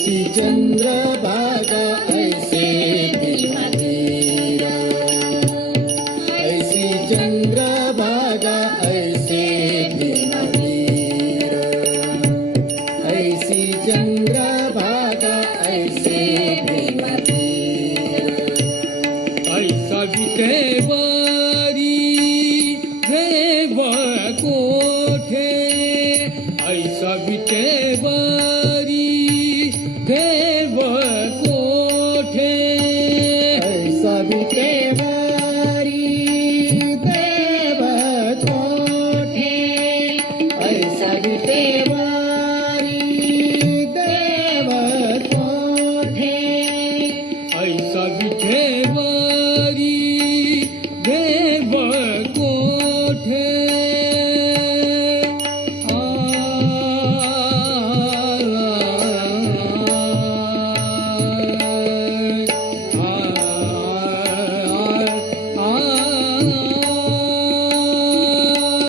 ऐसी चंद्रभागा ऐसे भीमातीरा ऐसी चंद्रभागा ऐसे भीमातीरा ऐसी चंद्रभागा ऐसे भीमातीरा ऐसा विटेवरी देव कोठे ऐसा विटे